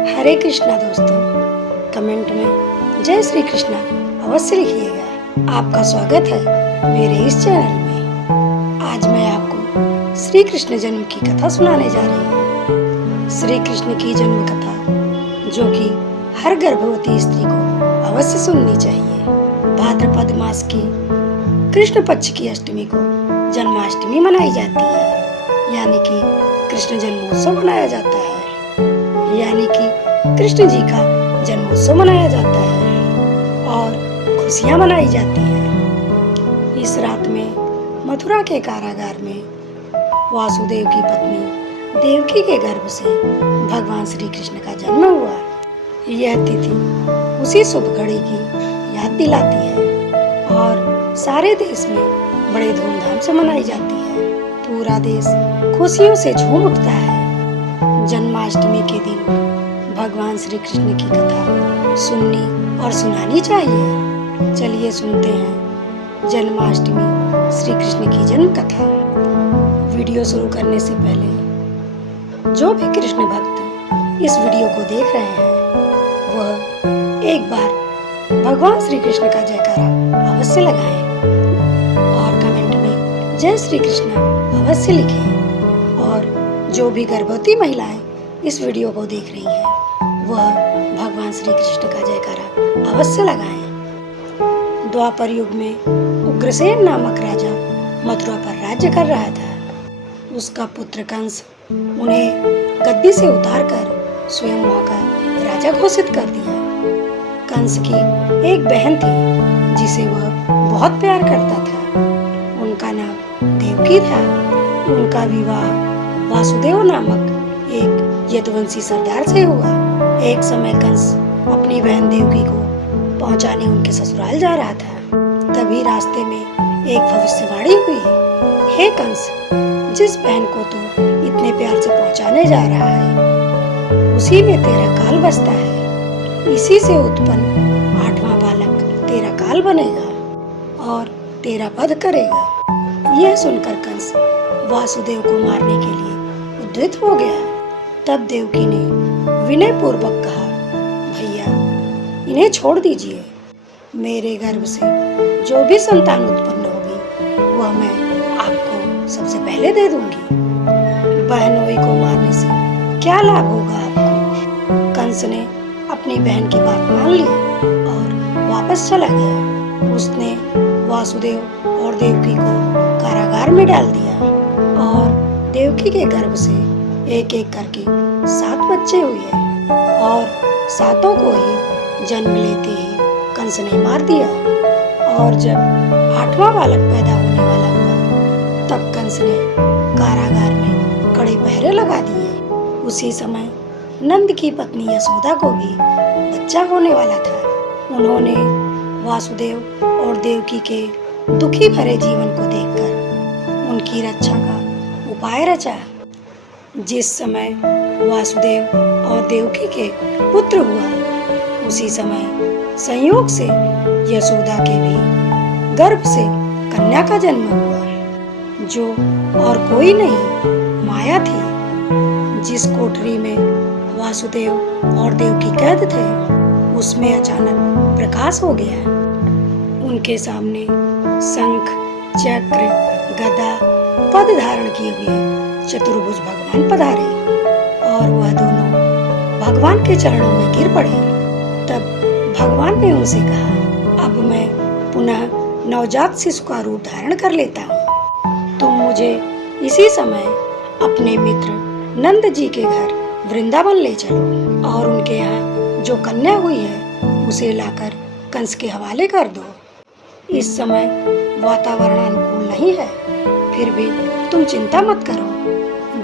हरे कृष्णा दोस्तों, कमेंट में जय श्री कृष्णा अवश्य लिखिएगा। आपका स्वागत है मेरे इस चैनल में। आज मैं आपको श्री कृष्ण जन्म की कथा सुनाने जा रही हूँ। श्री कृष्ण की जन्म कथा जो कि हर गर्भवती स्त्री को अवश्य सुननी चाहिए। भाद्रपद मास की कृष्ण पक्ष की अष्टमी को जन्माष्टमी मनाई जाती है, यानी कि कृष्ण जन्मोत्सव मनाया जाता है, यानी कि कृष्ण जी का जन्मोत्सव मनाया जाता है और खुशियां मनाई जाती हैं। इस रात में मथुरा के कारागार में वासुदेव की पत्नी देवकी के गर्भ से भगवान श्री कृष्ण का जन्म हुआ। यह तिथि उसी शुभ घड़ी की याद दिलाती है और सारे देश में बड़े धूमधाम से मनाई जाती है। पूरा देश खुशियों से झूम उठता है। जन्माष्टमी के दिन भगवान श्री कृष्ण की कथा सुननी और सुनानी चाहिए। चलिए सुनते हैं जन्माष्टमी श्री कृष्ण की जन्म कथा। वीडियो शुरू करने से पहले जो भी कृष्ण भक्त इस वीडियो को देख रहे हैं वह एक बार भगवान श्री कृष्ण का जयकारा अवश्य लगाएं और कमेंट में जय श्री कृष्ण अवश्य लिखें। और जो भी गर्भवती महिलाएं इस वीडियो को देख रही हैं वह भगवान श्री कृष्ण का जयकारा अवश्य लगाएं। द्वापर युग में उग्रसेन नामक राजा मथुरा पर राज्य कर रहा था। उसका पुत्र कंस उन्हें गद्दी से उतारकर स्वयं वहां का राजा घोषित कर दिया। कंस की एक बहन थी जिसे वह बहुत प्यार करता था। उनका नाम देवकी था। उनका विवाह वासुदेव नामक एक यदुवंशी सरदार से हुआ। एक समय कंस अपनी बहन देवकी को पहुंचाने उनके ससुराल जा रहा था। तभी रास्ते में एक भविष्यवाणी हुई, हे कंस, जिस बहन को तू इतने प्यार से पहुंचाने जा रहा है उसी में तेरा काल बसता है। इसी से उत्पन्न 8वां बालक तेरा काल बनेगा और तेरा वध करेगा। यह सुनकर कंस वासुदेव को मारने के लिए उद्यत हो गया। तब देवकी ने विनय पूर्वक कहा, भैया इन्हें छोड़ दीजिए। मेरे गर्भ से जो भी संतान उत्पन्न होगी वह मैं आपको सबसे पहले दे दूंगी। बहनोई को मारने से क्या लाभ होगा आपको। कंस ने अपनी बहन की बात मान ली और वापस चला गया। उसने वासुदेव और देवकी को कारागार में डाल दिया और देवकी के गर्भ से एक एक करके 7 बच्चे हुए और 7 को ही जन्म लेते ही कंस ने मार दिया। और जब 8वां बालक पैदा होने वाला हुआ तब कंस ने कारागार में कड़े पहरे लगा दिए। उसी समय नंद की पत्नी यशोदा को भी बच्चा होने वाला था। उन्होंने वासुदेव और देवकी के दुखी भरे जीवन को देखकर उनकी रक्षा का उपाय रचा। जिस समय वासुदेव और देवकी के पुत्र हुआ उसी समय संयोग से यशोदा के भी गर्भ से कन्या का जन्म हुआ, जो और कोई नहीं माया थी। जिस कोठरी में वासुदेव और देवकी कैद थे उसमें अचानक प्रकाश हो गया। उनके सामने शंख, चक्र, गदा, पद धारण किए हुए चतुर्भुज भगवान पधारे और वह दोनों भगवान के चरणों में गिर पड़े। तब भगवान ने उनसे कहा, अब मैं पुनः नवजात शिशु का रूप धारण कर लेता हूँ। तुम मुझे इसी समय अपने मित्र नंद जी के घर वृंदावन ले चलो और उनके यहाँ जो कन्या हुई है उसे लाकर कंस के हवाले कर दो। इस समय वातावरण अनुकूल नहीं है, फिर भी तुम चिंता मत करो।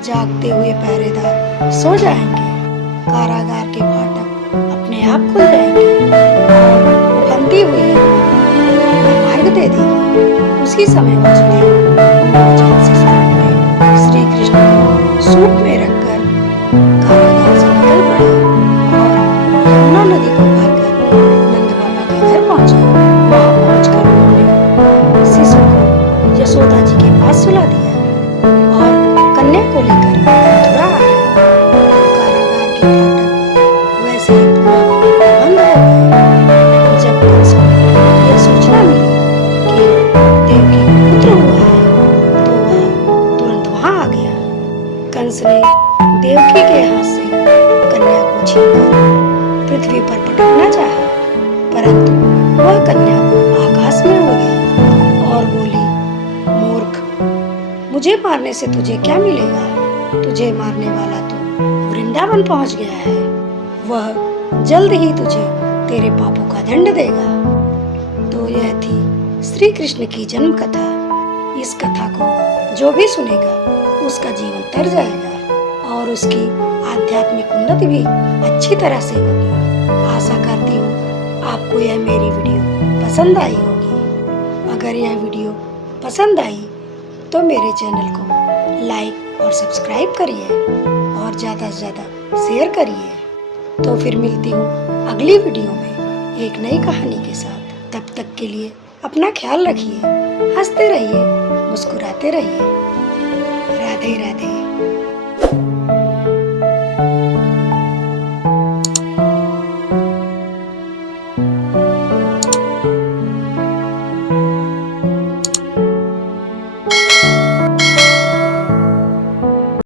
जागते हुए पहरेदार सो जाएंगे, कारागार के फाटक अपने आप खुल जाएंगे और बंदी हुई मार्ग दे देगी। उसी समय वासुदेव नवजात शिशु में श्री कृष्ण को सूप में रखकर कारागार से निकल पड़े और यमुना नदी को पार कर नंद बाबा के घर पहुंचे। वहां पहुंचकर उन्होंने शिशु को यशोदा जी के पास सुला दिया और कन्या को लेकर मथुरा आए। कारागार के फाटक पृथ्वी पर पटकना चाहा, परंतु वह कन्या आकाश में उड़ गई और बोली, मूर्ख, मुझे मारने से तुझे क्या मिलेगा? तुझे मारने वाला तो वृंदावन पहुंच गया है। वह जल्द ही तुझे तेरे पापों का दंड देगा। तो यह थी श्री कृष्ण की जन्म कथा। इस कथा को जो भी सुनेगा उसका जीवन तर जाएगा और उसकी आध्यात्मिक उन्नति भी अच्छी तरह से होगी। आशा करती हूँ आपको यह मेरी वीडियो पसंद आई होगी। अगर यह वीडियो पसंद आई तो मेरे चैनल को लाइक और सब्सक्राइब करिए और ज़्यादा से ज़्यादा शेयर करिए। तो फिर मिलती हूँ अगली वीडियो में एक नई कहानी के साथ। तब तक के लिए अपना ख्याल रखिए, हंसते रहिए, मुस्कुराते रहिए। राधे राधे।